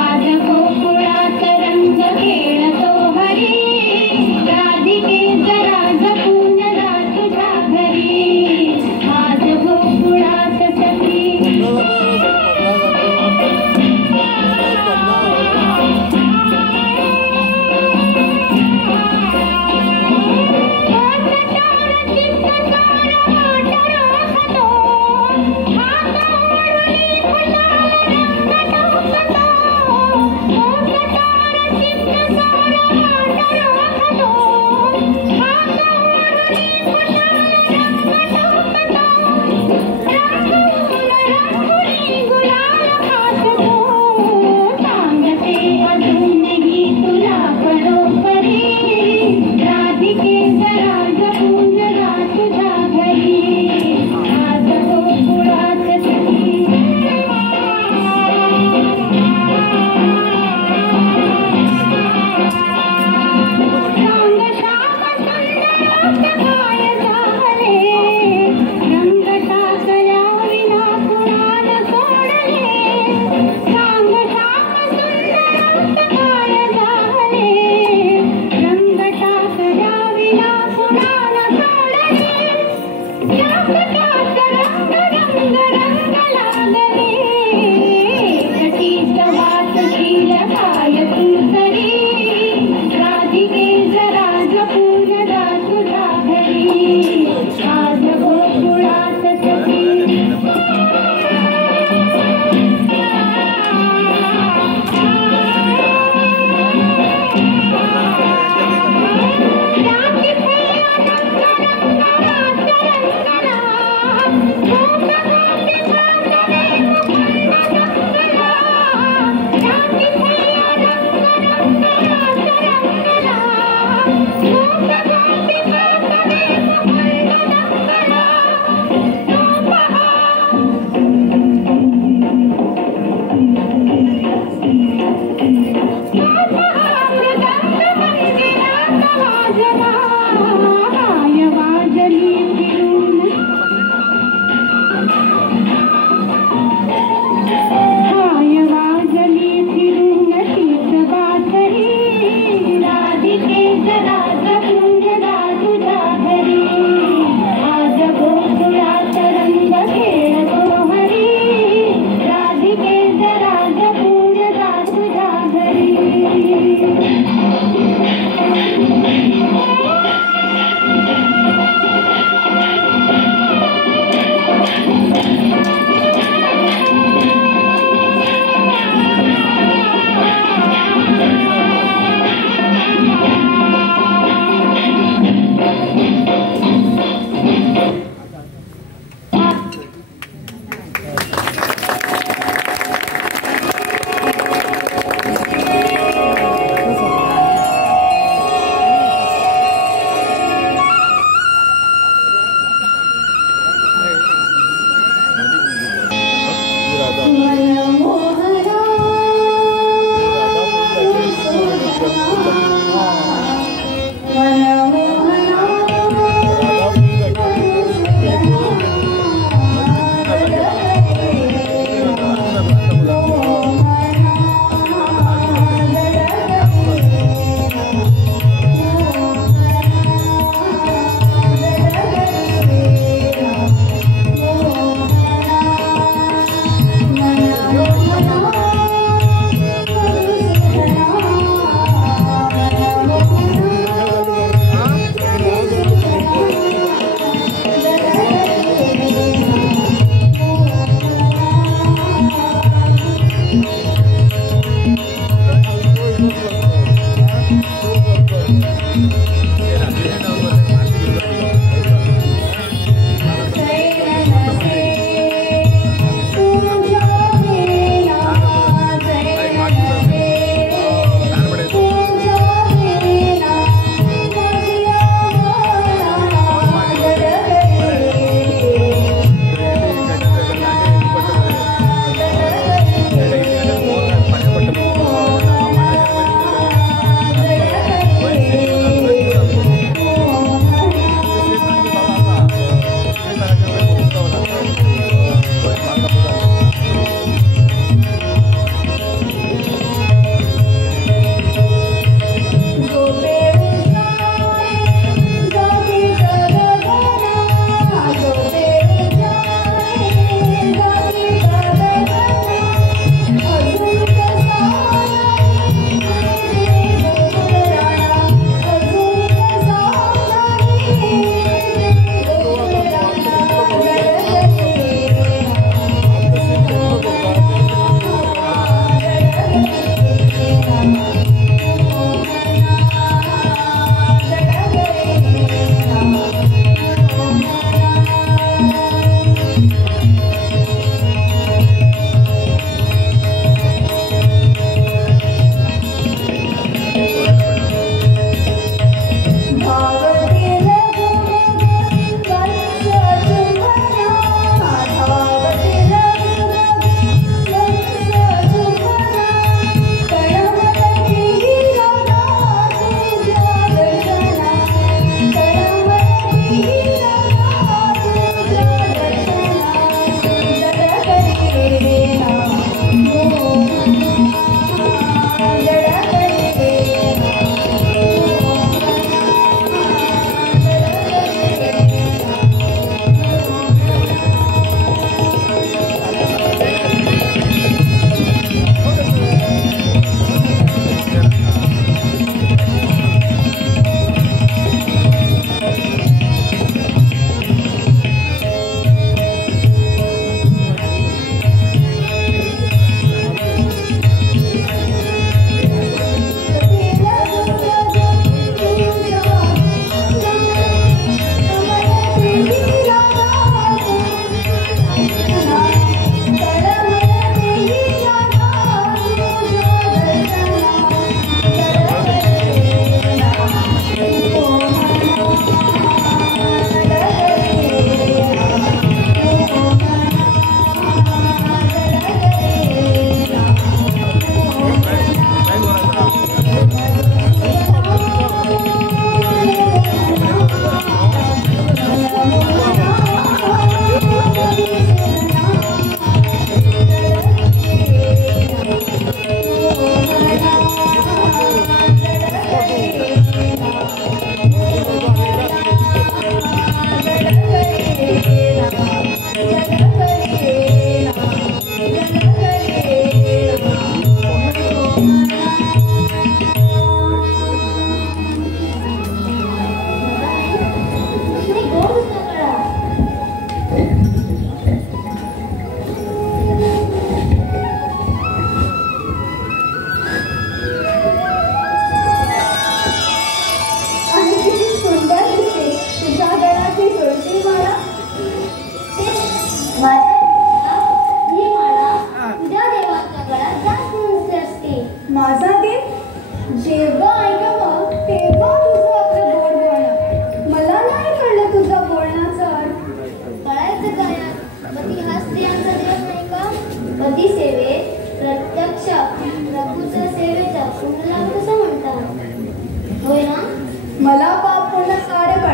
आज गोकुळात रंग खेळतो हरी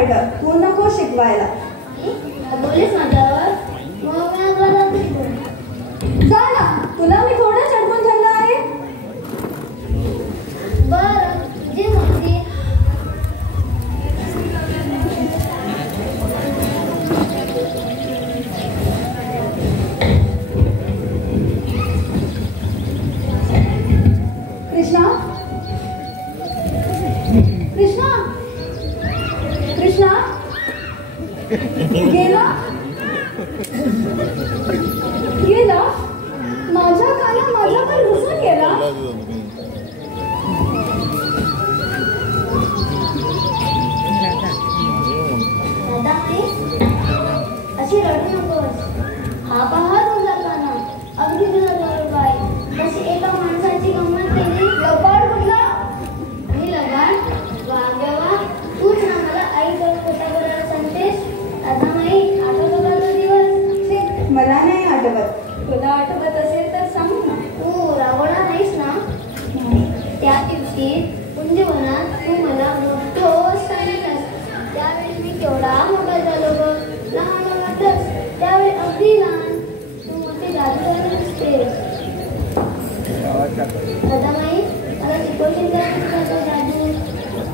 बेटा, तू नको शिकवायला. बोलीस माझ्यावर मग मी आता जा ना, तुला मी थोडं चढवून ठेवलं आहे. बरं तुझी मर्जी. कृष्णा, कृष्णा, कृष्णा गेला गेला माझ्या काना माझ्यावर घुसून गेला. अशी रडू नकोस. हा पहा तुझा काना अगदी तुझा जवळ बाय. तशी एका माणसाची गंमत केली. लबाड कुठला आणि लगान वागवा तूच ना मला आई जवळ खोटा बोलायला सांगतेस. आता नाही आठवतो का तो दिवस? मला नाही आठवत. तुला आठवत असेल तर सांग ना. तू रावणा नाहीस ना? त्या दिवशी कुंजवनात तू मला मोठं सांगितलंस. त्यावेळी मी केवढा मोठा झालो बघ. लहान वाटतस त्यावेळी अगदी लहान. तू मोठी जादूगार दिसतेस. दादामाई मला शिकवशील का जादू?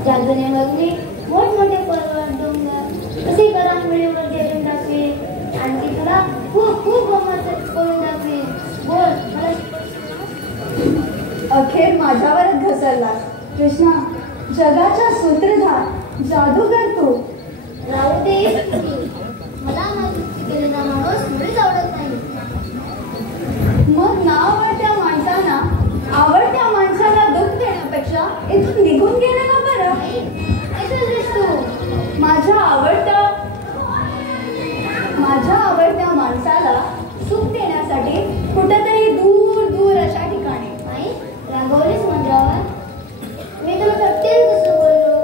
जादूने मग मी मोठमोठे पर्वत डोंगर कसे घरामुळेवर जेवून टाकले. आणखी तुला खूप खूप गमत करून टाकले. बोल मला अखेर माझ्यावरच घसरला. कृष्णा, जगाचा सूत्रधार, जादूगर तू. राहू दे. मला माझी केलेला माणूस मुळीच आवडत नाही. मग ना आवडत्या माणसांना आवडत्या माणसाला दुःख देण्यापेक्षा इथून निघून गेले ना बरं. तू माझ्या आवडत्या माणसाला सुख देण्यासाठी कुठेतरी दूर दूर अशा ठिकाणी. आई रागवलीस माझ्यावर? मी तुला प्रत्येक कसं बोललो.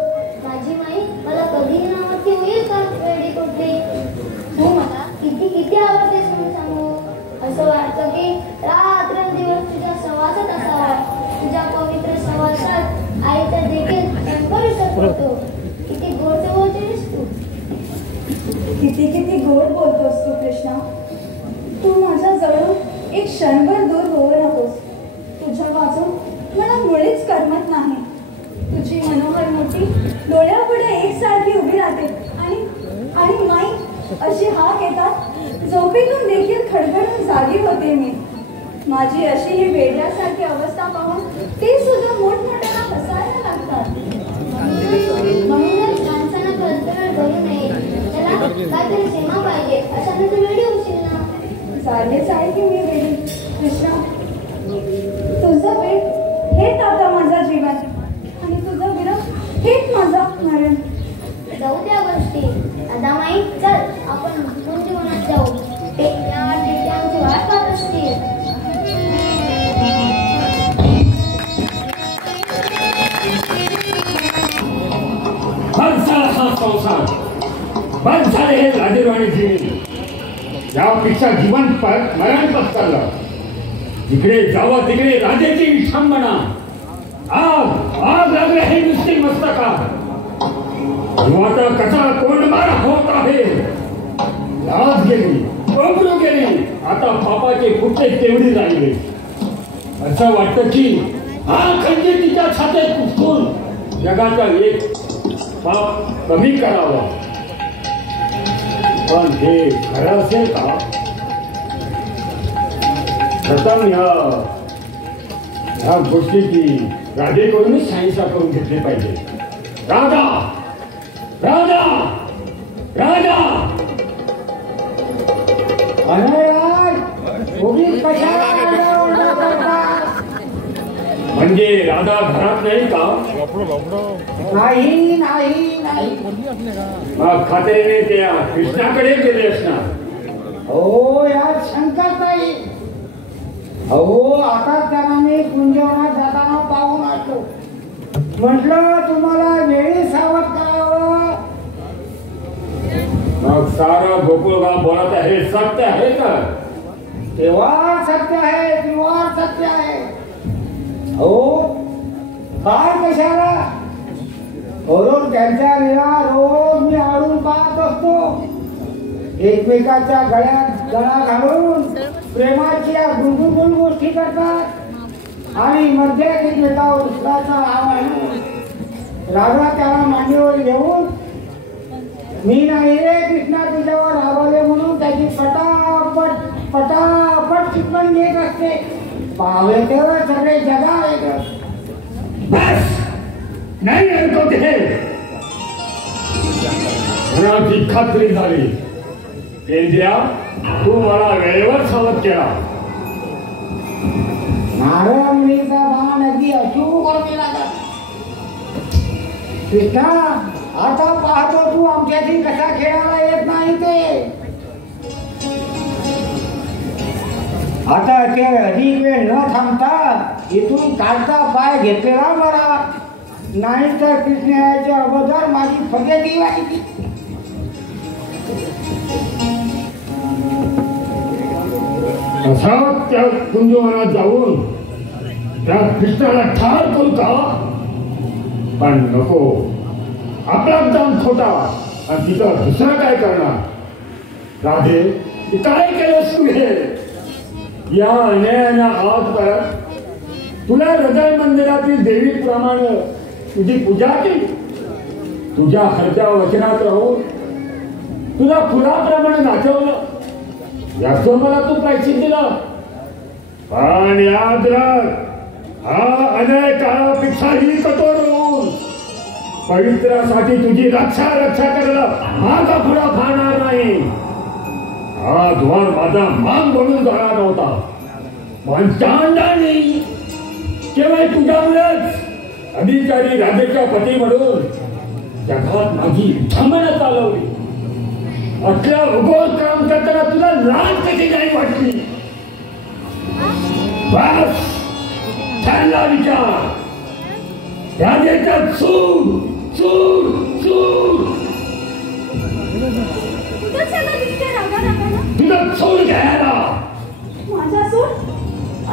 माझी माई मला कधी नावाची होईल का वेळी कुठली? तू मला किती किती आवडतेस म्हणून सांगू. असं वाटतं की रात्रंदिवस तुझ्या सहवासात असावा. तुझ्या पवित्र सहवासात आईचा देखील करू शकतो. किती गोड बोलतेस तू. किती किती गोड बोलतोस तू कृष्णा. तू माझ्या जवळून एक क्षणभर दूर होऊ नकोस. तुझ्या वाचून मला मुळीच करमत नाही. तुझी मनोहर मोठी डोळ्यापुढे एकसारखी उभी राहते आणि माई अशी हाक येतात. झोपेतून देखील खडखडून जागी होते मी. माझी अशी ही वेड्यासारखी अवस्था पाहून ते सुद्धा मोठमोठ्याला हसायला लागतात. म्हणूनच माणसानं कर्तव्य करू नये. त्याला काहीतरी सीमा पाहिजे. अशाने तू वेडी होशील ना. झालेच आहे की मी वेडी. कृष्णा, तुझं वेळ हेच आता माझा जीवन आणि तुझं विरह हेच माझा मरण. जाऊ त्या गोष्टी. आता माई चल आपण कुंजवनात जाऊ. टेकड्या आमची वाट पाहत असतील. हा संसार बंद झाले. हे लाजीरवाणी जीवन यापेक्षा जीवन मरण पत्करलं. जिकडे जावं तिकडे राजाची विठंबना. आग आग लागले हे नुसती मस्तका. जीवाचा कसा कोंडमार होत आहे. लाज गेली, अब्रू गेली. आता पापाचे फुटे तेवढी राहिले. असं वाटतं की हा खंजीर तिच्या छातीत कुसकून जगाचा एक पाप कमी करावा. पण हे खरं असेल का? प्रथम ह्या गोष्टीची राधेकडूनच सायन्सा करून घेतली पाहिजे. राधा राधा राधा म्हणजे राधा घरात नाही का? नाही नाही नाही. मग खात्रीने त्या कृष्णाकडे गेले असणार. हो यात शंकाच नाही. अहो आता त्यांना मी कुंजवनात जाताना पाहून आलो. म्हटलं तुम्हाला वेळी सावध करावं. मग सारं गोकुळगाव बोलत आहे सत्य आहे का? तेव्हा सत्य आहे, तेव्हा सत्य आहे. हो फार कशाला? रोज त्यांच्या विना रोज मी आळू एकमेकाच्या गळ्यात गळा घालून प्रेमाच्या गुणगुण गोष्टी करतात आणि मध्ये एकमेकावर दुसऱ्याचा हाव आणून राजा त्याला मांडीवर घेऊन मी नाही रे कृष्णा तुझ्यावर रागावले म्हणून त्याची पटापट पटापट चिकन घेत असते. पावले तेव्हा सगळे जगा वेगळं. बस नाही म्हणतो ते कुणाची खात्री झाली. केंद्रिया तू मला वेळेवर सावध केला. नारळ मुलीचा बाण अगदी अचूक गेला. कृष्णा आता पाहतो तू आमच्याशी कसा खेळायला येत नाही ते. आता ते अधिक वेळ न थांबता इथून काढता पाय घेतलेला बरा, नाही तर कृष्णाच्या अगोदर माझी फगेती व्हायची. असा त्या कुंजवनात जाऊन त्या कृष्णाला ठार करू का? पण नको. आपला दाम खोटा आणि तिथं दुसरा काय करणार? राधे तू काय केलंस? तुझे या अन्यायाला हात करत तुला हृदय मंदिरातील देवीप्रमाणे तुझी पूजा केली. तुझ्या हरत्या वचनात राहून तुला फुलाप्रमाणे नाचवलं. याचं मला तू प्रायश्चित्त दिलं. पण याद राख, हा अन्याय काळापेक्षाही कठोर होऊन पवित्रासाठी तुझी रक्षा करायला माझा पुढा फाळणार नाही. हा द्वार माझा मान बनून जाणार नव्हता, पण चांडाने केवळ तुझ्यामुळेच अधिकारी राजेच्या पती म्हणून जगात माझी विठंबना चालवली. असल्या उगोल काम करताना तुला लाज कशी नाही वाटली? बस त्यांना विचार. राजेचा सूर सूर सूर तुझा सूर घ्यायला. माझा सूर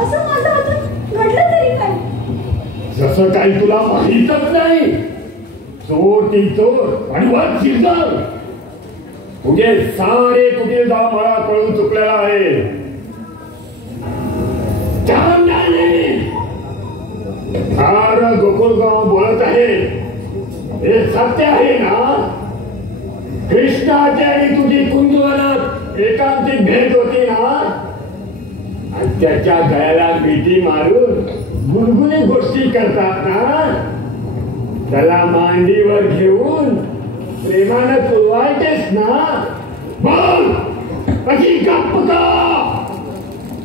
असं माझं अजून घडलं तरी काय? जसं काही तुला माहीतच नाही. चोर ती चोर आणि वर शिरजल. तुझे सारे कुटील धाव मला कळून चुकलेला आहे. गोकुळगाव बोलत आहे हे सत्य आहे ना? कृष्णाची आणि तुझी कुंजवनात एकांतिक भेट होती ना? आणि त्याच्या गळ्याला मिठी मारून गुणगुणी गोष्टी करतात ना? त्याला मांडीवर घेऊन प्रेमानं तुलवायचेस ना? बोल कशी गप्प का?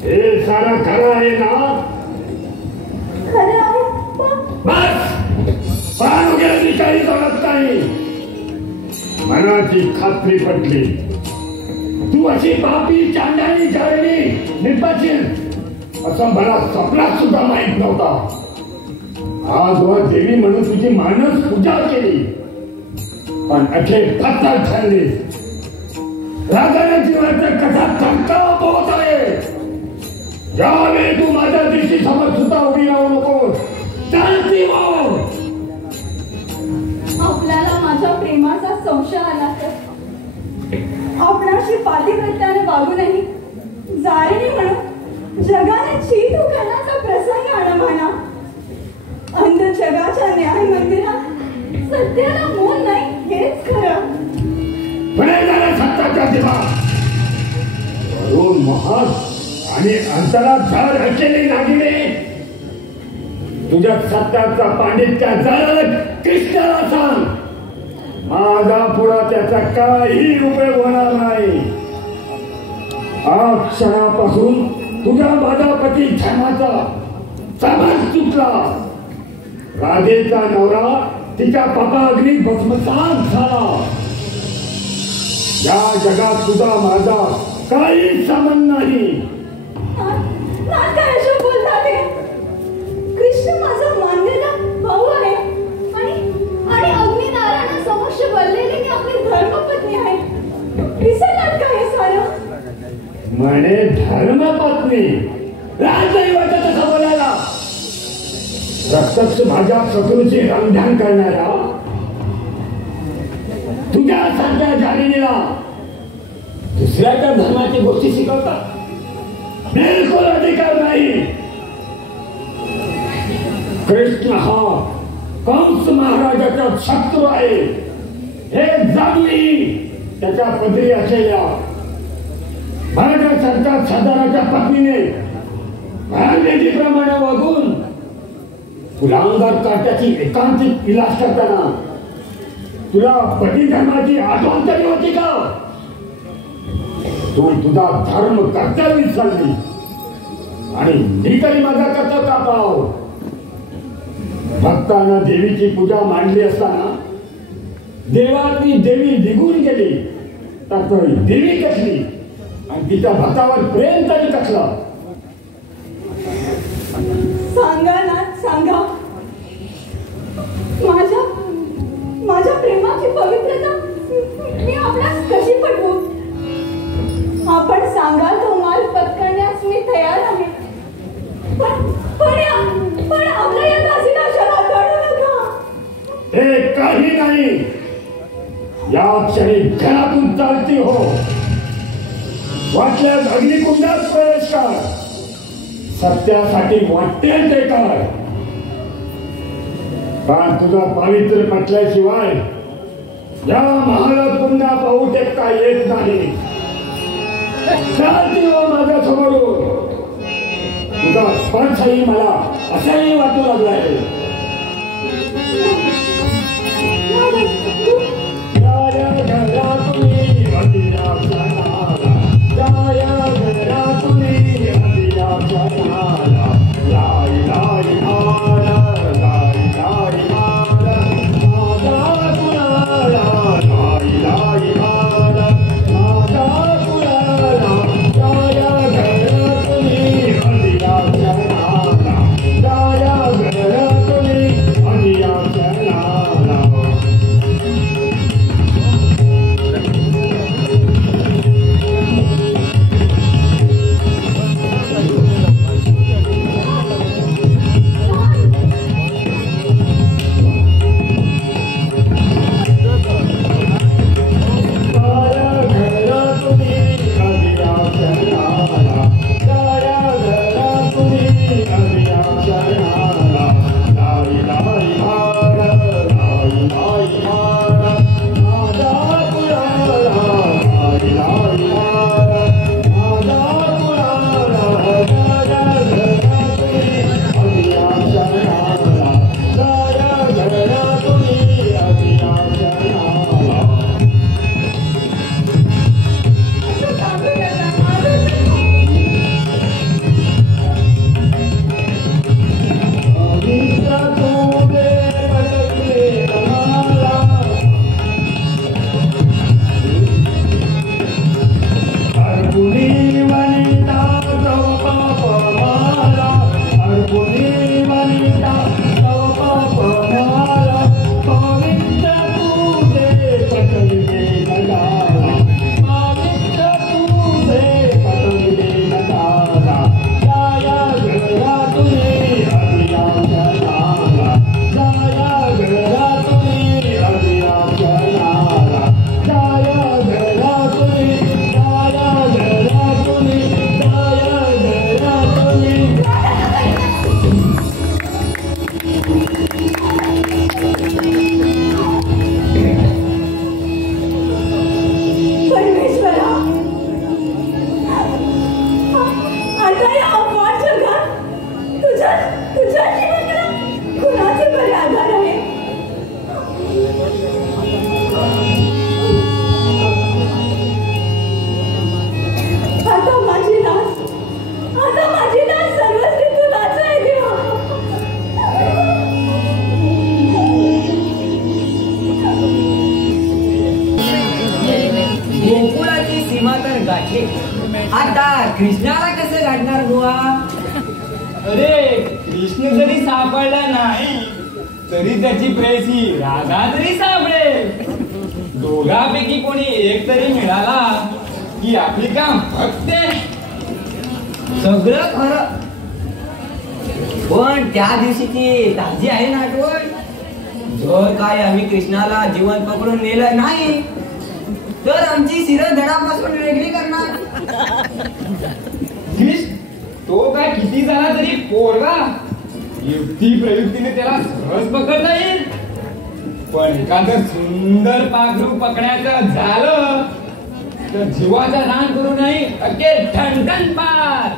हे सारं खरं आहे ना? खरं आहे. बस पार वगैरे मी काही जमत नाही. मनाची खात्री पटली. तू अशी पापी चांडाळी झालेली निपाशील असं मला स्वप्नात सुद्धा माहित नव्हता. आज वर देवी म्हणून तुझी मानस पूजा केली, पण अखेर पत्ता ठरली. राजाच्या जीवाचा कसा चमकावा पोहत आहे. यावेळी तू माझ्या दिवशी समोर सुद्धा उभी राहू नको. चालती हो. आपल्याला माझ्या प्रेमाचा संशय आला तर आपणाशी पातिव्रत्याने वागूनही जारीने म्हणून जगाने चीत उघडण्याचा प्रसंग आला म्हणा. अंध जगाच्या न्याय मंदिरात सत्याला मोल नाही हेच खरं. सत्ताच्या दिवा महान आणि अंतरात झाड रचलेली नागिने तुझ्या सत्याचा पांडित्या जळत कृष्णाला सांग. माझा पुढा त्याचा काही उपयोग होणार नाही. आज क्षणापासून तुझ्या माझा पती धर्माचा समज चुकला. राधेचा नवरा तिच्या पापा अग्नी भस्मसात झाला. या जगात तुझा माझा काही संबंध नाही. कृष्ण माझा मानलेला भाऊ आहे आणि अग्निनारायणा समक्ष बोललेली मी आपली धर्मपत्नी आहे. विसरलात का हे सारं? म्हणे धर्मपत्नी राजदैवाचा तसा बोलायला. प्रत्यक्ष माझ्या शत्रूची रंगढांग करणारा तुझ्या सारख्या जालिनीला दुसऱ्याच्या धर्माची गोष्टी शिकवतात? बिलकुल अधिकार नाही. कृष्ण हा कंस महाराजाचा शत्रू आहे हे जाणूनही त्याच्या पदरी असलेल्या महाराजांच्या सरदाराच्या पत्नीने प्रमाणे वागून तुला अंगात काट्याची एकांतिक विलास करताना तुला पती धर्माची आठवण तरी होती का? तू तुझा धर्म कर्तव्य विसरली आणि मी तरी माझा कर्तव्य का पाव? भक्तांना देवीची पूजा मांडली असताना देवातली देवी निघून गेली तर देवी कसली आणि तिच्या भक्तावर प्रेम तरी कसलं? सांगा ना, सांगा. माझ्या प्रेमाची पवित्रता मी आपणास कशी पटवू? आपण सांगाल तो माल पत्करण्यास मी तयार आहे. पण आपल्या या दासीला शराब काढू नका. हे काही नाही. या क्षणी घरातून चालती हो. वाटल्यास अग्निकुंडात प्रवेश कर. सत्यासाठी वाटेल ते कर. पण तुझा पवित्र म्हटल्याशिवाय या महाराज पुन्हा पाहू ते काय येत नाही. चालती हो माझ्या समोरून. तुझा स्पर्शही मला असंही वाटू लागलाय. आता कृष्णाला कसं गाठणार बुवा? अरे कृष्ण जरी सापडला नाही तरी त्याची प्रेयसी राधा तरी सापडेल. दोघांपैकी कोणी एक तरी मिळाला की आपली काम फक्त सगळं खरं. पण त्या दिवशीची ताजी आहे ना आठवण? जर काय आम्ही कृष्णाला जीवन पकडून नेलं नाही तर आमची शिर धडापासून वेगळी करणार. कृष्ण तो काय किती झाला तरी पोरगा, युक्ती प्रयुक्तीने त्याला सहज पकडता येईल. पण एखादं सुंदर पाखरू पकडायचं झालं तर जीवाचा रान करू नाही अखेर ठणठण पार.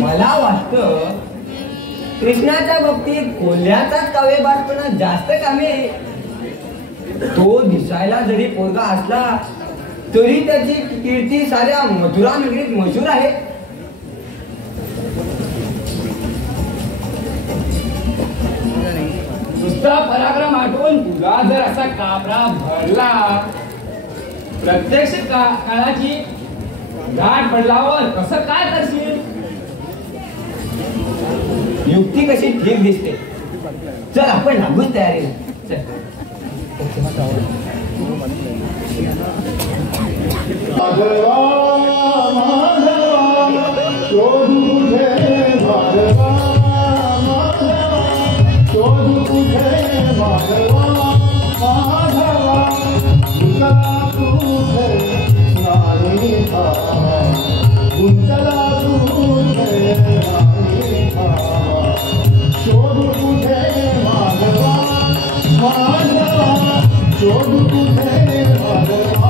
मला वाटतं कृष्णाच्या बाबतीत कोल्ह्याचाच कावेबाजपणा जास्त कामे. तो दिसायला जरी पोरगा असला तरी त्याची कीर्ती साऱ्या मथुरा नगरीत मशहूर आहे. नुसता पराक्रम आठवून तुला जर असा काबरा भरला, प्रत्यक्ष काळाची गाठ पडल्यावर कसं काय करशील? युक्ती कशी ठीक दिसते. चल आपण लागूच तयारी. माधवा माधवा शोधू कुठे माधवा माधवा शोधू कुठे माधवा माधवा गुंतला कुठे नाही भावा गुंतला कुठे नाही भावा शोधू कुठे माधवा माधवा शोधू कुठे माधवा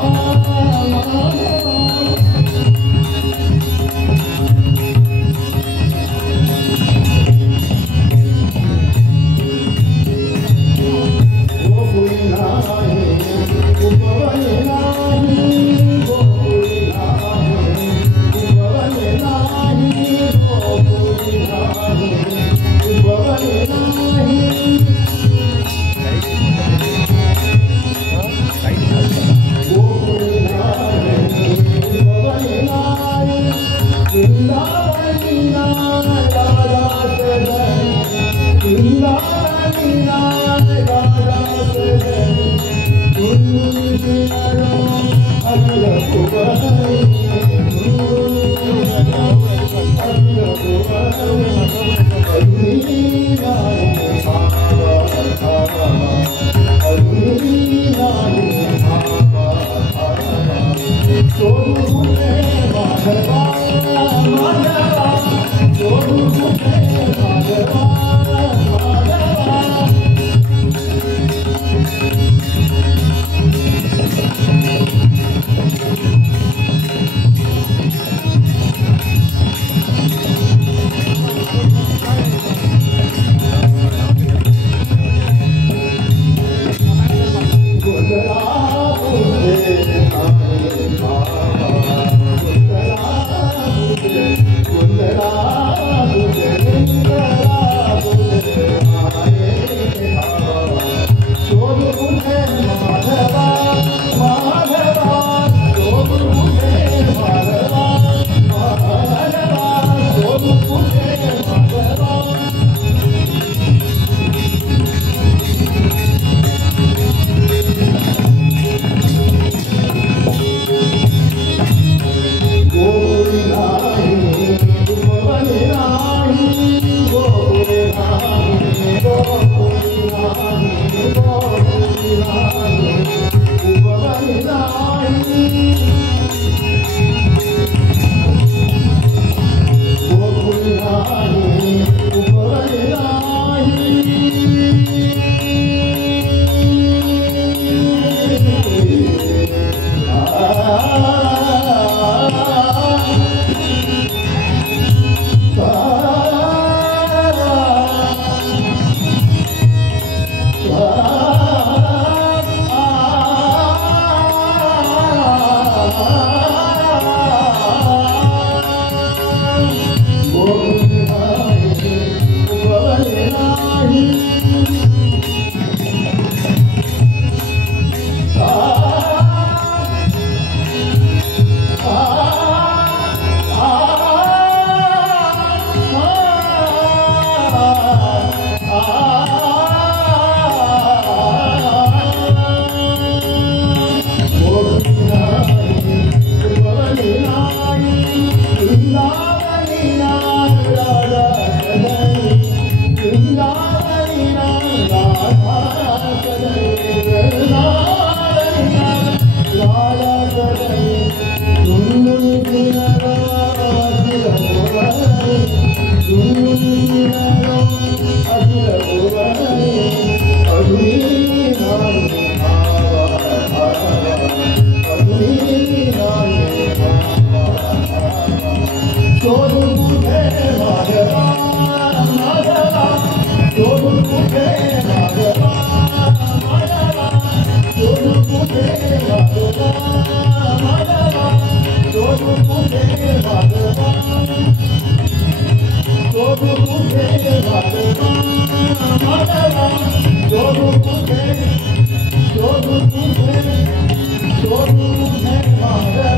शोधू कुठे माधवा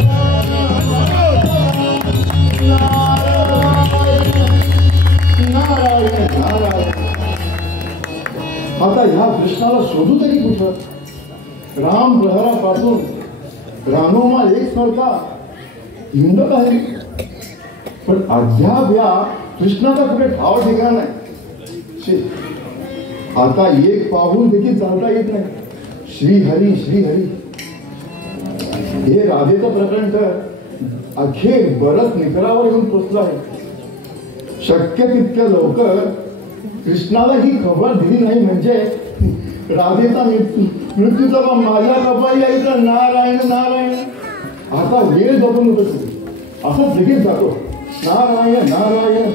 नारायण नारायण. आता ह्या कृष्णाला शोधू तरी कुठं? राम प्रहरापासून रानोमा एक सारखा हिंडत आहे, पण अद्याप या कृष्णाचा कुठे ठाव ठिकाण नाही. आता एक पाऊल देखील चालता येत नाही. श्रीहरी श्रीहरी. हे राधेचं प्रकरण तर अखेर बरंच निकरावर येऊन पोचलं आहे. शक्य तितक्या लवकर कृष्णाला ही खबर दिली नाही म्हणजे राधेचा मृत्यूचा माझ्या कपाळी यायचा. नारायण नारायण. आता वेळ जपून होत असंच लगेच जातो. नारायण नारायण.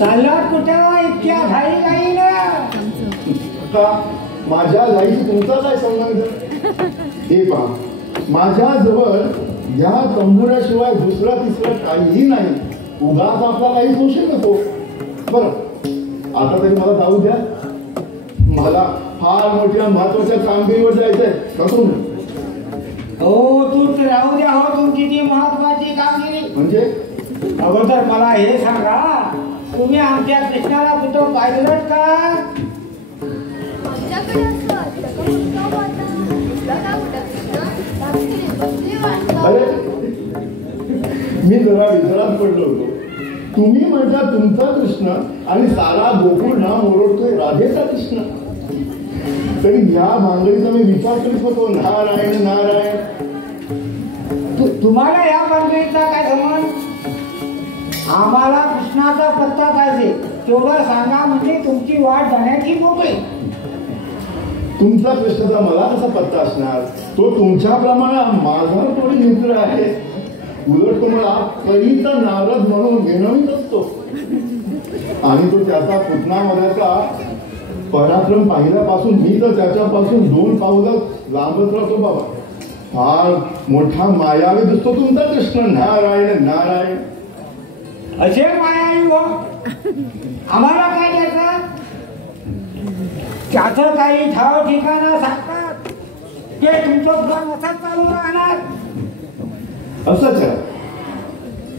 चाललात कुठं इतक्या घाई घाईनं? का माझ्या जाईशी तुमचा काय संबंध? हे पहा, माझ्या जवळ या तंबुऱ्याशिवाय दुसरा तिसरा काहीही नाही. उगाच आपला काही सोशल नको. बरं, आता तरी मला जाऊ द्या. मला फार मोठ्या महत्वाच्या कामगिरीवर जायचंय. कसं हो तू राहू द्या. हो तुमची ती महत्वाची कामगिरी म्हणजे अगोदर मला हे सांगा, तुम्ही आमच्या कृष्णाला कुठं पाहिलं का? आमच्याकडे असं उत्सव होता. कृष्णा का कुठं कृष्णा बसली वाट. अरे मी जरा विचारात पडलो होतो. तुम्ही म्हणता तुमचा कृष्ण आणि सारा गोकुळ नाम ओरडतोय राधेचा कृष्ण. तरी ह्या भांगडीचा मी विचार करीत होतो. नारायण नारायण. तुम्हाला या भानगडीचा काय संबंध? आम्हाला कृष्णाचा पत्ता पाहिजे. तेवढा सांगा म्हणजे तुमची वाट जाण्याची मोकळी. तुमचा कृष्णाचा मला कसा पत्ता असणार? तो तुमच्याप्रमाणे माझा थोडी मित्र आहे. उलट तो मला कधीचा नारद म्हणून विनवीत असतो. आणि तो त्याचा पुतणामध्येचा पराक्रम पाहिल्यापासून मी तर त्याच्यापासून 2 पावलं लांबच राहतो बाबा. फार मोठा मायावी दिसतो तुमचा कृष्ण. नारायण नारायण. असे मायावी हो. आम्हाला काय द्यायचं? त्याचं काही ठाव ठिकाणं सांगतात ते तुमचं काम असंच चालू राहणार. असंच आहे.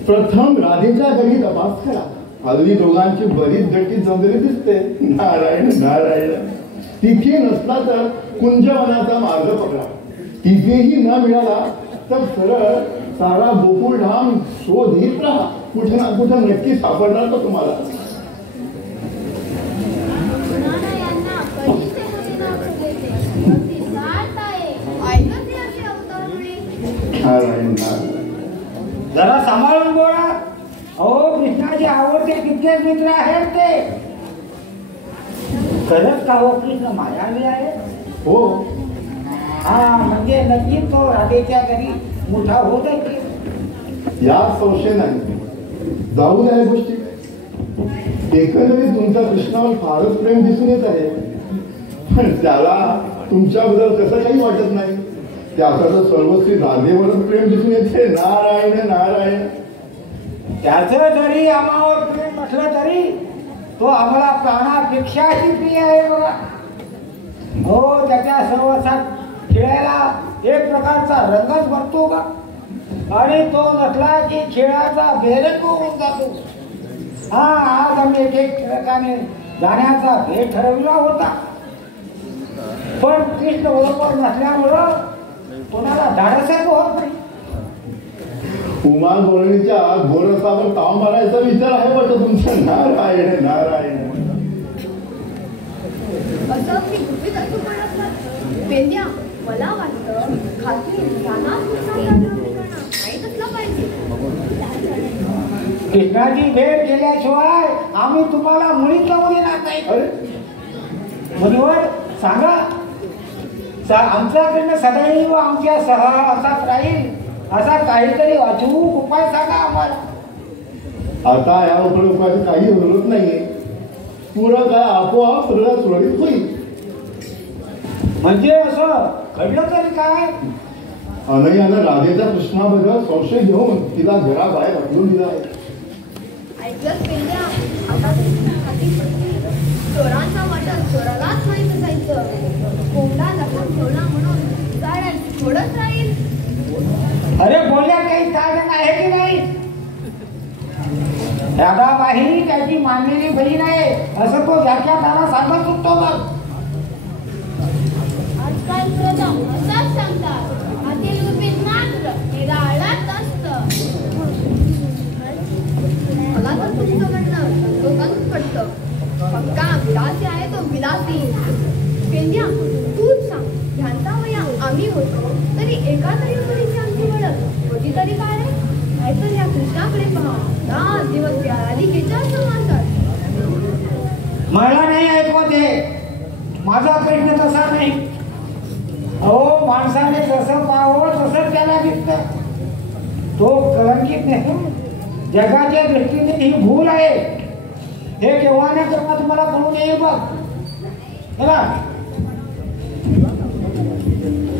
प्रथम राधेच्या घरी तपास करा. हल्ली दोघांची बरीच गट्टी जमलेली दिसते. नारायण नारायण. तिथे नसला तर कुंजवनाचा मार्ग पकडा. तिथेही न मिळाला तर सरळ सारा गोकुळधाम शोधित राहा. कुठे ना कुठे नक्की सापडणार का तुम्हाला? नारायण नारायण. जरा सांभाळून बोला. अहो कृष्णाचे आवडते तितकेच मित्र आहेत ते. खरंच का हो कृष्ण मायावी आहे? हो. हा म्हणजे नक्कीच तो राधेच्या घरी मोठा होत आहे. यात संशय नाही. जाऊ द्या या गोष्टी. एकंदरीत तुमच्या कृष्णावर फारच प्रेम दिसून येत आहे. पण त्याला तुमच्याबद्दल कसं काही वाटत नाही. त्याचा तर सर्वस्वी राधेवरच प्रेम दिसून येते. नारायण नारायण. त्याचं जरी आम्हावर प्रेम असलं तरी तो आम्हाला प्राणापेक्षाही प्रिय आहे बघा. हो त्याच्या सहवासात खेळायला एक प्रकारचा रंगच बनतो का. आणि तो नसला की खेळाचा बेरंग होऊन जातो. हा आज आम्ही एक ठिकाणी जाण्याचा भेट ठरवला होता. पण कृष्ण बरोबर नसल्यामुळं कोणाला धाडसच होत नाही. उमा गोरणीच्या गोरसावर ताव मारायचा विचार आहे वाटत तुमचा. नारायण नारायण. असं मी गुपित असू म्हणत पेंद्या. मला वाटतं खात्री माहीत असलं पाहिजे. कृष्णाची भेट केल्याशिवाय आम्ही तुम्हाला मुळीच जाऊ देणार नाही. मुलीवर सांगा. आमच्याकडनं सदैव आमच्या सह असाच राहील असा काहीतरी अचूक उपाय सांगा आम्हाला. आता या उपायाचं काही जरूरत नाहीये. पुढं काय आपोआप सगळं सुरळीत होईल. म्हणजे असं घडलं तरी काय? अनयानं राधेच्या कृष्णाबद्दल संशय घेऊन तिला घराबाहेर हटवून दिला आहे. ऐकलंच पेंद्या. आता चोरांचा वाटत चोरालाच माहीत असायचं. कोंडा लपून ठेवला राधाबाई त्याची मानलेली बहीण आहे असं तो ज्याच्या त्याला सांगत सुटतो मग. आजकाल प्रथम असाच सांगतात, आतील गुपित मात्र हे राळात असतं. मला तर तुमचं म्हणणं लोकांच पडतं. पक्का विलासी आहे तो विलासी. पेंड्या तूच सांग, ह्यांचा वया आम्ही होतो तरी एका तरी मुलीची आमची ओळख होती तरी काय रे? नाहीतर या कृष्णाकडे पहा, 10 दिवस त्या राधिकेच्या समासात. मला नाही ऐकवत हे. माझा प्रश्न तसा नाही. अहो माणसाने जसं पाहावं तसं त्याला दिसतं. तो कलंकित नाही. जगाच्या दृष्टीने ही भूल आहे. हे केव्हा ना केव्हा तुम्हाला कळून येईल बघ. चला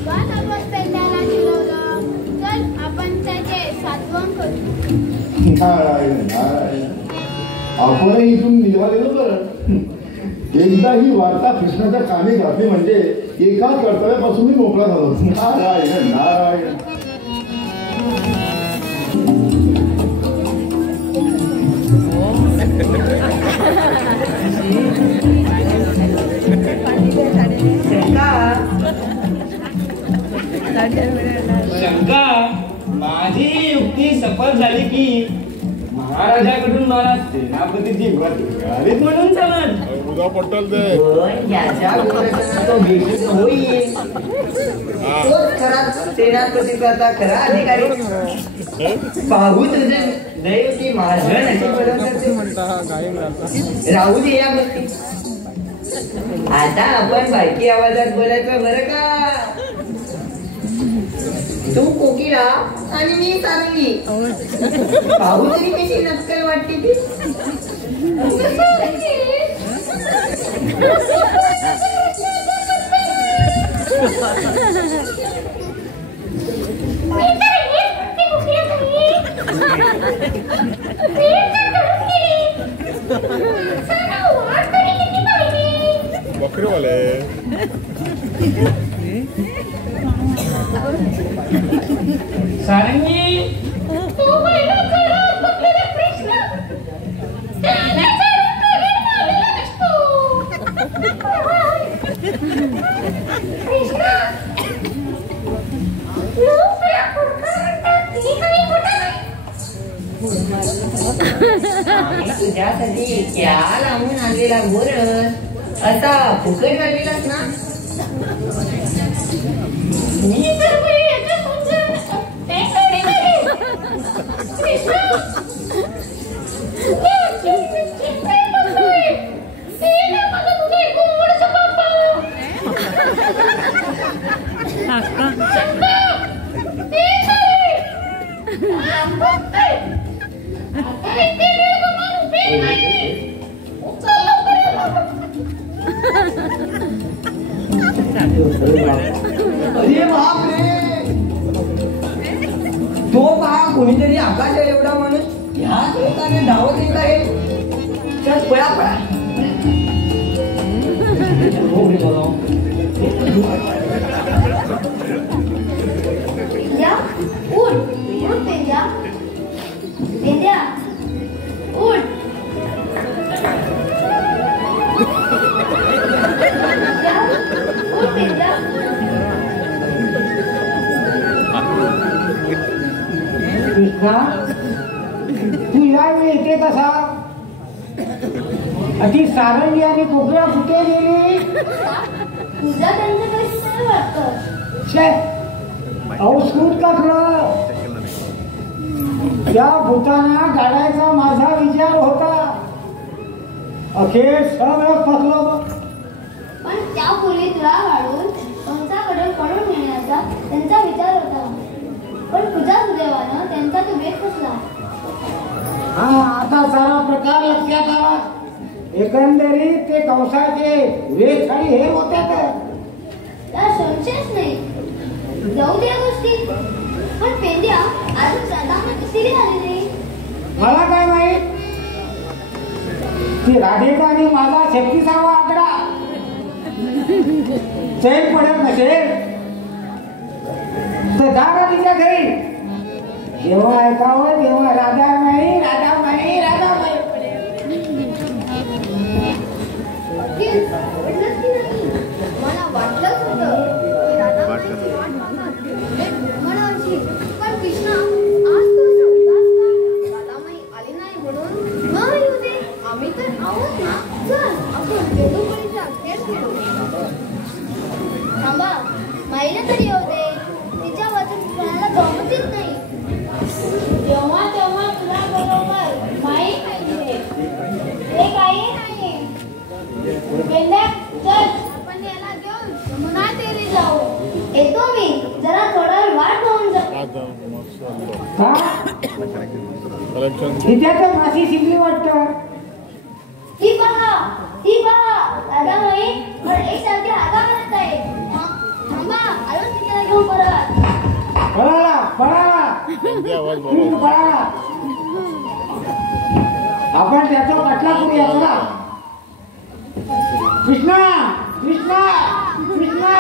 काय नवस पेंड्याला शिकवलं? चल आपण त्याचे सात्वन करू. नारायण नारायण, आपणही इथून निघालेलो बरं. एकदा ही वार्ता कृष्णाच्या कानी घातली म्हणजे एका कर्तव्यापासून मी मोकळा झालो. नारायण नारायण. शंका, माझी युक्ती सफल झाली की महाराजाकडून मला सेनापतीची पद मिळाली म्हणून समज. पण याच्या विरोधात तो भेटून होईल. तोच खरा सेनापतीचा खरा अधिकारी. पाहू तुझं दैव की माझं नशीब राहू दे या गोष्टी. आता आपण बायकी आवाजात बोलायचं बरं का? तू कोकिळा आणि मी सारंगी. पाहू तरी कशी नक्कल वाटते ती. सारंगी, तुझ्यासाठी क्या लांबून आणलेला गोरस असा फुकट वाटलेलास ना. अरे बापरे, तो पहा कोणीतरी आकाश एवढा माणूस ह्याच लोकांनी धावत येत आहे. चल पळा पळा. पेंड्या उठ, उठ पेंड्या. पेंड्या उठ. उठ पेंड्या. कृष्णा, तू यावेळी येते कसा? अति सारंगी आणि कोकळा कुठे गेली? तुझा त्यांचं काही नाही वाटतं. छे, औस्फूट टाकलं. या भूताना गाडायचा माझा विचार होता. अखेर सगळं फसलो. पण त्यापूर्वी तुला वाढून तुमच्याकडे पळून नेण्याचा त्यांचा विचार होता. पण तुझ्या सुदैवानं त्यांचा तो वेग फसला. हा, आता सारा प्रकार लक्षात आला. एकंदरीत ते कंसाचे वेग आणि हे होते तर त्याला संशयच नाही. जाऊ दे या गोष्टी. पण पेंड्या अजून राधा किती झाली नाही. मला काय माहित. ती राधेचा आणि माझा 36वा आकडा चैन पडत नसेल तर जागा तिच्या घरी. जेव्हा ऐकावं तेव्हा राधा नाही, राधा नाही, राधा नाही. माईला तरी येऊ दे. तिच्या वाचून कोणाला गमत येत नाही. जेव्हा तेव्हा तुला बरोबर माई पाहिजे. ते काही नाही. गेल्या चल आपण याला घेऊन यमुना तीरी जाऊ. येतो मी. जरा थोडा वेळ वाट पाहून जा. तिच्या तर माशी शिकली वाटतं. ती पहा. दादा माई मला एकसारखी हाका म्हणत आहे. थांबा आलोच तिला घेऊन परत. पळाला आपण त्याचा पाठला करूया. चला कृष्णा कृष्णा कृष्णा.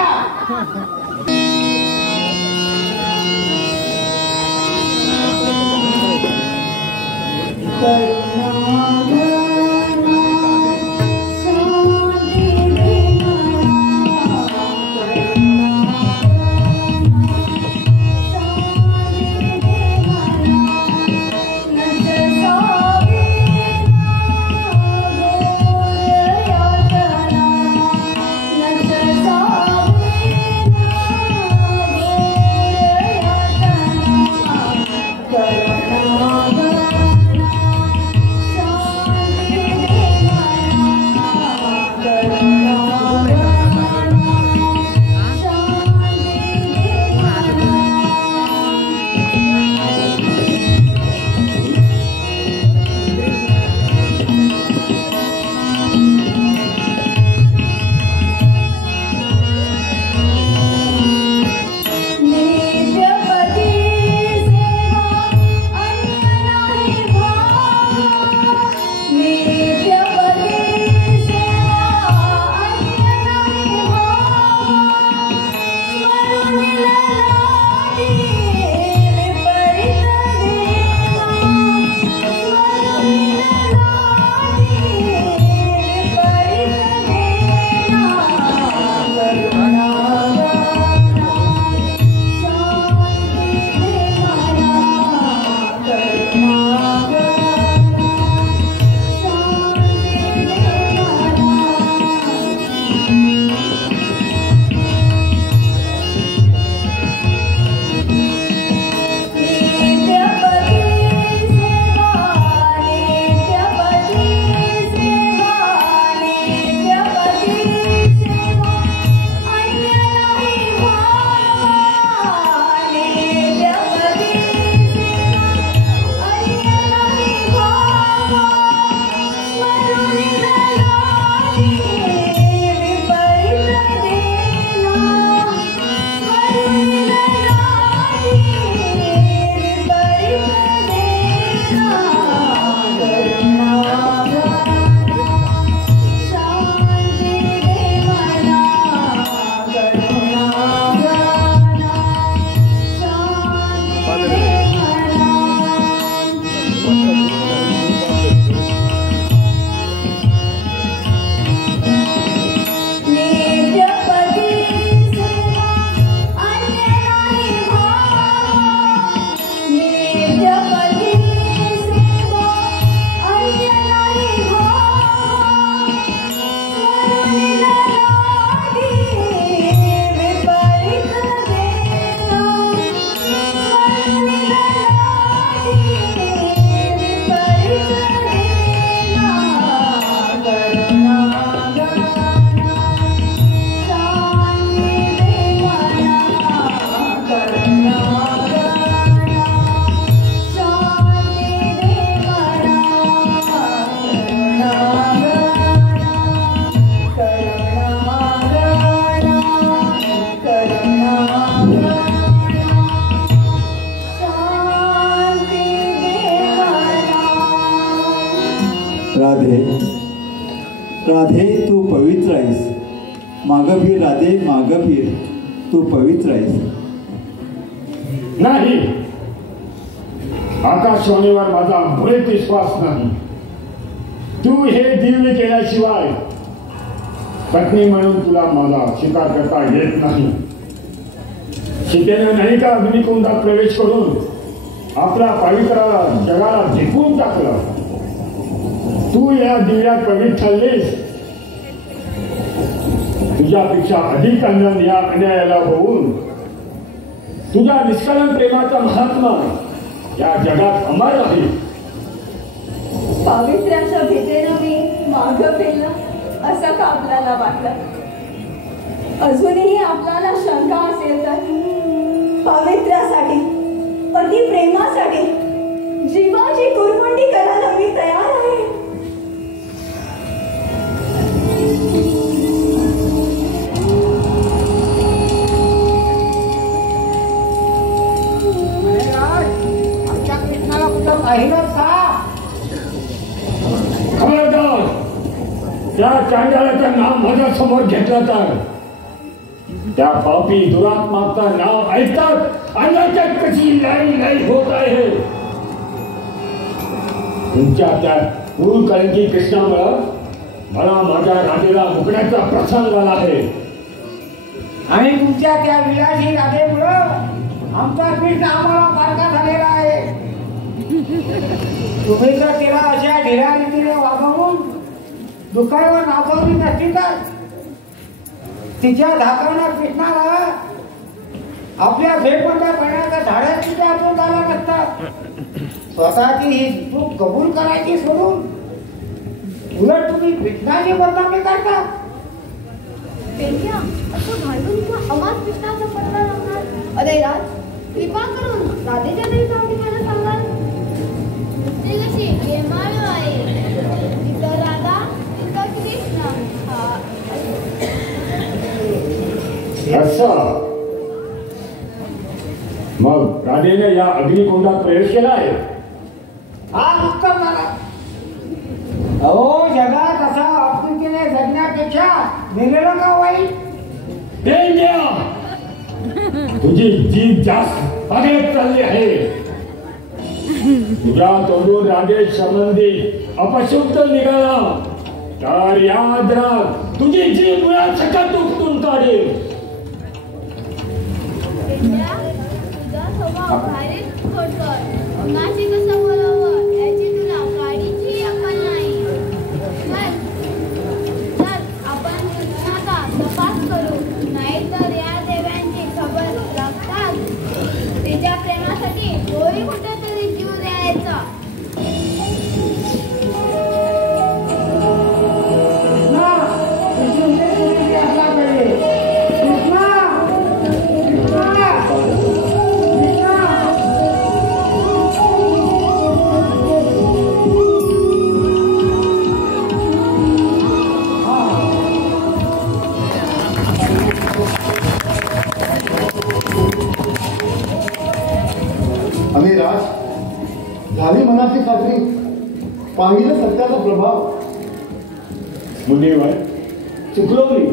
राधे राधे तू पवित्र आहेस. मागं फिर राधे मागं फिर, तू पवित्र आहेस. नाही, आकाशवाणीवर माझा मुळीच विश्वास नाही. तू हे दिव्य केल्याशिवाय पत्नी म्हणून तुला मला स्वीकार करता येत नाही. सीतेने नाही का अग्निकुंडात प्रवेश करून आपला पवित्राला जगाला झिकवून टाकलं. तू या दिव्यात पवित्र ठरलीस. तुझ्यापेक्षा अधिक आनंद या अन्यायाला होऊन तुझ्या निष्कारण प्रेमाचा महात्मा या जगात अमर आहे. पावित्र्याच्या भीतीनं मी मागं फिरलं असं का आपल्याला वाटलं? अजूनही आपल्याला शंका असेल तर पावित्र्यासाठी, पती प्रेमासाठी जीवाची कुरकुंडी करायला मी तयार आहे. आमच्या कृष्णाला कुठं पाहिलं का? खबरदार, त्या चांडाळाचं नाव माझ्या समोर घेतलं तर त्या पापी दुरात्माचं नाव ऐकतात अन्नाच्या कशी लाई लाई होत आहे. तुमच्या त्या क्रूर कलंकी कृष्णामुळं मला माझ्या राणीला मुकण्याचा प्रसंग आला आहे. आणि तुमच्या त्या विलासी राधेमुळं आमचा कृष्ण आम्हाला बारका झालेला आहे. तुम्ही जर तिला अशा ढिल्या रीतीने वागवून दुःखावर नाचवली नसती तर तिच्या धाकरणात कृष्णाला आपल्या भेटबंद करण्याचं धाडस तिथे आपण झाला नसतात. स्वतःची ही चूक कबूल करायची सोडून उलट तुम्ही कृष्णाची बदनामी करता. असं भांडून किंवा अमास कृष्णाचा पडला लागणार. अरे राज, कृपा करून राधेच्या तरी जाऊन मला सांगाल. ती कशी प्रेमाळू आहे. तिथं राधा, तिथं कृष्ण. असं मग राधेने या अग्निकुंडात प्रवेश केला आहे. हा उत्तम झाला. अहो, जगात असा आपुलकीने जगण्यापेक्षा मेलेलं का वाईट? तुझी जीभ जास्त आगेत चालली आहे. तुझ्या तोंडून राधे संबंधी अपशब्द निघाला तर याद राख, तुझी जीभ मुळात सकट उपटून काढेल. तुझा स्वभाव भारीच खोटकर. कोणाशी कसं बोलावं याची तुला काडीची अक्कल नाही. चल आपण कृष्णाचा तपास करू, नाहीतर या देव्यांची खबर लागतात. तिच्या प्रेमासाठी गोरी कुठेतरी जीव द्यायचा. आणि राज, झाली मनाची खात्री, पाहिलं सत्याचा प्रभाव. मुनीवर चुकलो मी.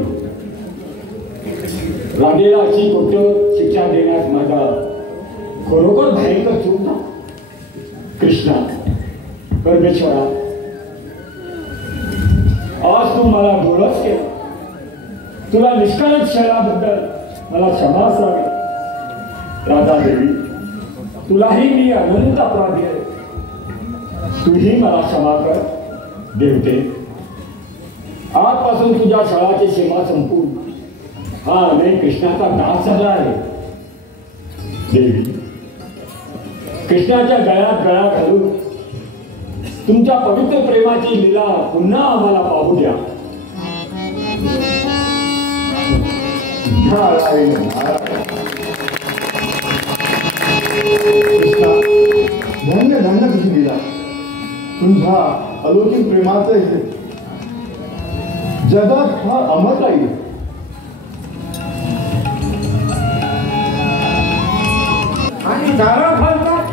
राधेला अशी गोष्ट शिक्षा देण्यास माझा खरोखर भयंकर चूक ना. कृष्णा, परमेश्वरा, आज तू मला बोलच केला. तुला निष्कारण क्षणाबद्दल मला क्षमा असावी. राधा देवी, तुलाही मी अनंत अपराधी आहे. तूही मला क्षमा कर. देवते, आजपासून तुझ्या छळाची सीमा संपून हा अनेक कृष्णाचा नाश झाला आहे. देवी, कृष्णाच्या गळ्यात गळा घालून तुमच्या पवित्र प्रेमाची लीला पुन्हा आम्हाला पाहू द्या. कृष्णा, धन्य धन्य तुझी लीला. तुझ्या अलौकिक प्रेमाचं हे जगात फार अमर राहील. आणि झालं फलतात.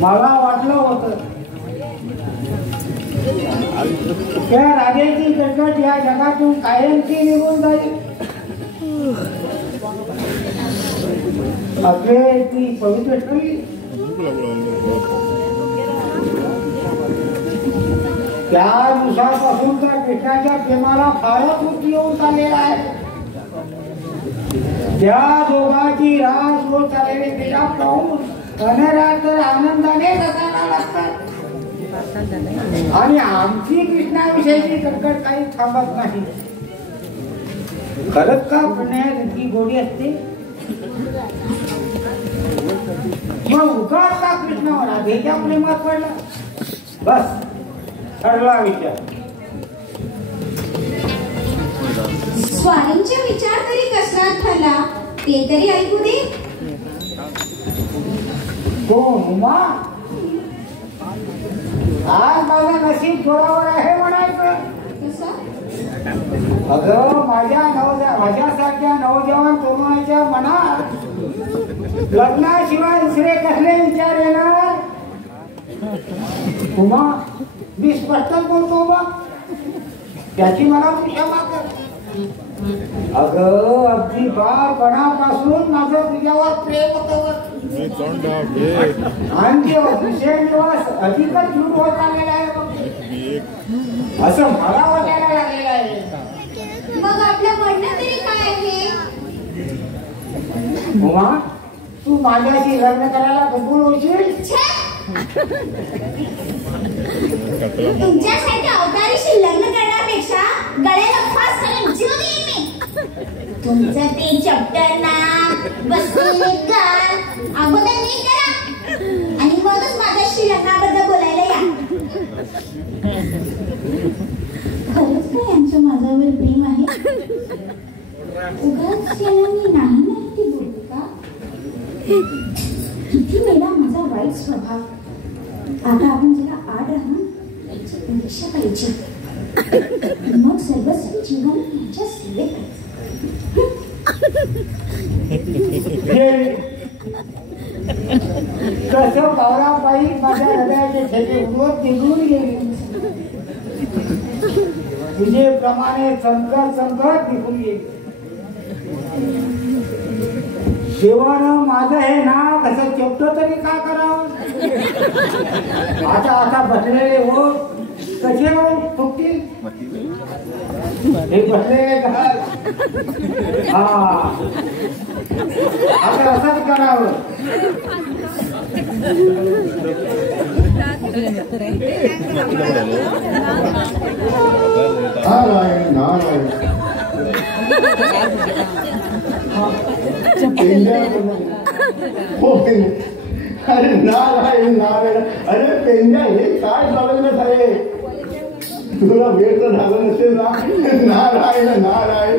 मला वाटलं होतं त्या राधेची कटकट या जगातून कायमची निघून जाईल. आपले ती पवित्र ठरली. त्या दिवसापासून त्या कृष्णाच्या प्रेमाला फारच उंची येऊन चाललेला आहे. त्या दोघांची रास होत चाललेले तेजाब पाहून अनेरात तर आनंदाने जगायला लागतात. आणि आमची कृष्णाविषयीची कटकट काही थांबत नाही. खरंच का प्रणयात इतकी गोडी असते? मग उगाच का कृष्ण राधेच्या प्रेमात पडला? बस ठरला विचार. स्वारींचे विचार तरी कसला ठरला ते तरी ऐकू दे. कोण उमा? आज माझं नशीब जोरावर आहे म्हणायचं. अगं माझ्यासारख्या नवजवान तरुणाच्या मनात लग्नाशिवाय दुसरे कसले विचार येणार? उमा, मी स्पष्ट बोलतो बा, त्याची मला क्षमा कर. अगं अगदी बाळपणापासून माझं तुझ्यावर प्रेम होतं आणि ते विशेष दिवस अधिकच दृढ होत आलेला आहे असं मला वाटायला लागलेलं आहे. मग आपलं म्हणणं तरी काय आहे? उमा, तू माझ्याशी लग्न करायला कबूल होशील? तुमच्यासारख्या अवतारीशी लग्न करण्यापेक्षा गळ्याला फास घालून जीव देईन मी. तुमचं ते चॅप्टर नाक, बसलेले गाल अगोदर नीट करा आणि मगच माझ्याशी लग्नाबद्दल बोलायला या. खरंच काय यांचं माझ्यावर प्रेम आहे? उगाच याला मी नाही ती बोलते का? किती वेळा माझा वाईट स्वभाव. आता आपण जरा आड राहून याची परीक्षा करायची, मग सर्वस्वी जीवन यांच्या सेवेत कसं पावलापायी माझ्या हृदयाचे ठेके उडवत निघून गेले. विजेप्रमाणे चमकत चमकत निघून गेले. देवानं माझं हे नाव कसं चेपटं तरी का करावं? आता बसलेले हो कसे हो फुकतील? हे बसलेले घाल. हा, आता असंच करावं. नारायण नारायण. अरे नारायण नारायण. अरे पेंड्या, हे काय चालवलं आहे? तुला वेळ तर झालं नसेल ना? नारायण नारायण.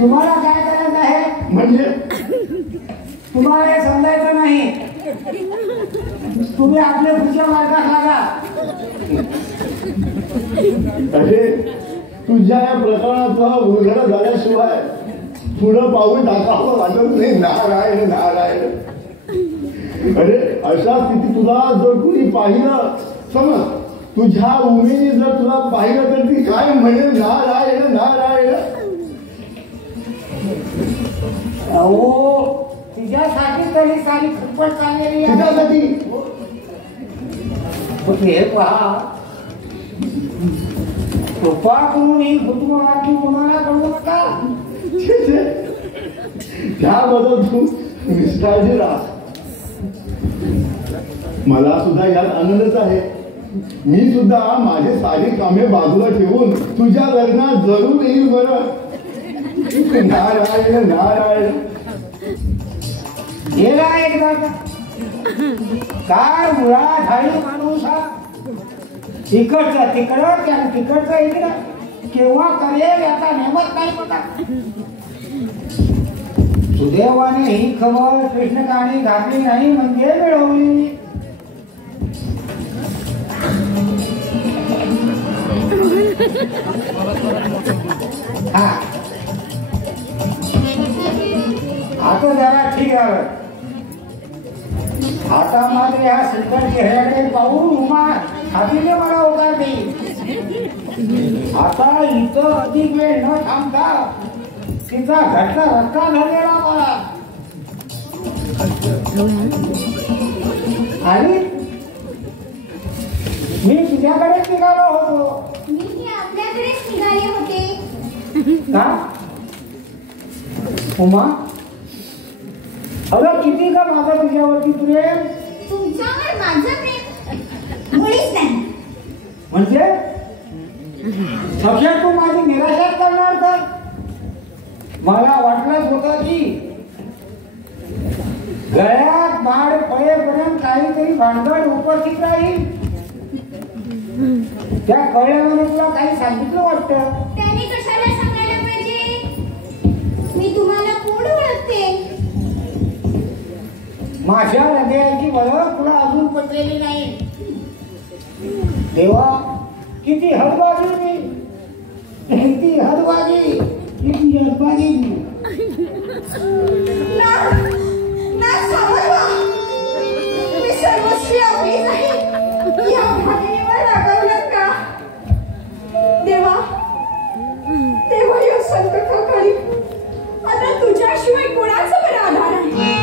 तुम्हाला काय करायचं आहे? म्हणजे तुम्हाला हे समजायचं नाही. तुम्ही आपल्या पुढच्या मार्गात लागा. अरे तुझ्या या प्रकरणाचा उलगडा झाल्याशिवाय पुढं पाऊल टाकावं लागत नाही. नारायण नारायण. अरे अशा स्थितीत तुला जर कुणी पाहिलं, समज तुझ्या उमेदीने जर तुला पाहिलं तर ती काय म्हणेल? नारायण नारायण. अहो, तिच्यासाठी तरी सारी खटपट चाललेली आहे. तिच्यासाठी हे पहा, कृपा करून ही कुटुंबाची तुम्हाला कळू नका. त्याबद्दल तू निष्काळजी राहा. मला सुद्धा यात आनंदच आहे. मी सुद्धा माझे सारी कामे बाजूला ठेवून तुझ्या लग्नात जरूर येईल. बरं. नारायण नारायण. गेला एकदा काय मुळा ढाळी माणूस हा. तिकडचं तिकडं त्या तिकडचं इकडं केव्हा करेल याचा नेमच नाही पडला. सुदैवाने ही खबर कृष्णकानी घातली नाही म्हणजे मिळवली. हा, आता जरा ठीक आहे. आता मात्र या सुंदर चेहऱ्याकडे पाहून उमा हातीने मला होकार देईल. आता इथं अधिक वेळ न थांबता तिचा घटका रक्का झालेला मला. आणि मी तुझ्याकडेच निघालो होतो. मी आपल्याकडेच निघाले होते. का उमा? अगं किती का माझं तुझ्यावरती प्रेम. तुमच्यावर माझं प्रेम म्हणजे सख्या तू माझी निराशाच करणार तर? मला वाटलंच होतं की गळ्यात बाळ पडेपर्यंत काहीतरी भानगड उपस्थित राहील. त्या कळल्यावर तुला काही सांगितलं वाटतं. त्याने कशाला सांगायला पाहिजे? मी तुम्हाला कोण ओळखते? माझ्या हृदयाची ओळख तुला अजून पटलेली नाही. तेव्हा किती हलवागी मी, किती हलवागी, किती हलवागी मी. ना सावरवा. मी सर्वस्वी आपली नाही या भागिनीवर रागावलं का? देवा तेव्हा या संकटाकाळी आता तुझ्याशिवाय कोणाचा बरं आधार आहे?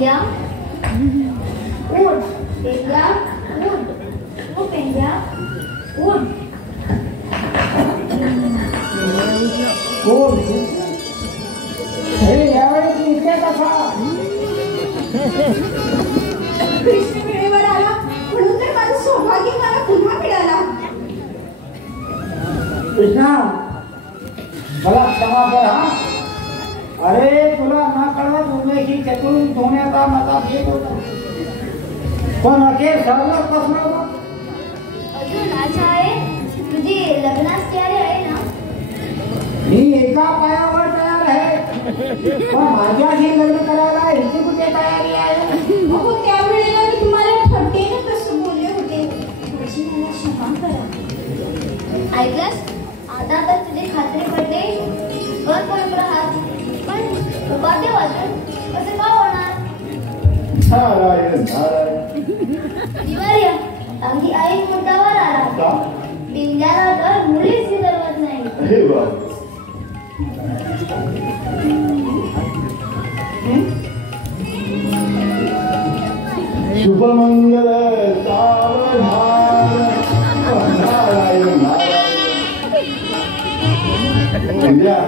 पेंड्या उठ, पेंड्या उठ, ओ पेंड्या उठ. कोण हे यावेळेस इतक्या कथा कृष्ण वेळेवर आला म्हणून तर माझं सौभाग्य मला पुन्हा मिळाला. कृष्णा मला क्षमा कर हा. अरे तुला ना कळवत उमेशी चतुर धोण्याचा मतात घेत होता पण अखेर सरला कसला होता. अजून आशा आहे तुझी लग्नास तयारी आहे ना. मी एका पायावर तयार आहे पण माझ्याशी लग्न करायला ह्याची कुठे तयारी आहे. अहो त्यावेळेला मी तुम्हाला ठट्टेनं तसं बोलले होते. माझी मला क्षमा करा. ऐकलंस आता तर तुझी खात्री पडली. कर पवित्र हात पण उपाध्ये वाचून कसं का होणार. नारायण नारायण. दिवाळी आमची आई मुद्द्यावर आला. का? पिंड्याला तर मुलीच सुधरवत नाही. अरे वा. शुभमंगल सावधान. नारायण नारायण. इंद्रा,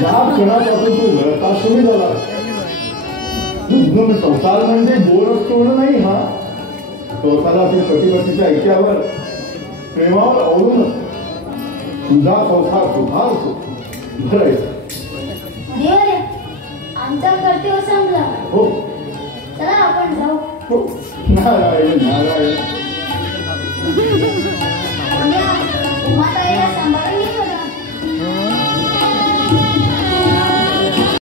या क्षणापासून तू घरता सुरू झाला. संसार म्हणजे गोड असतो नाही हा. संसारातील पतीपतीच्या ऐक्यावर प्रेमावर अवलंबून तुझा संसार सुधार असतो. बरं दिवाळी आमचा कर्तव्य संपला. हो चला आपण जाऊ. हो. नारायण नारायण.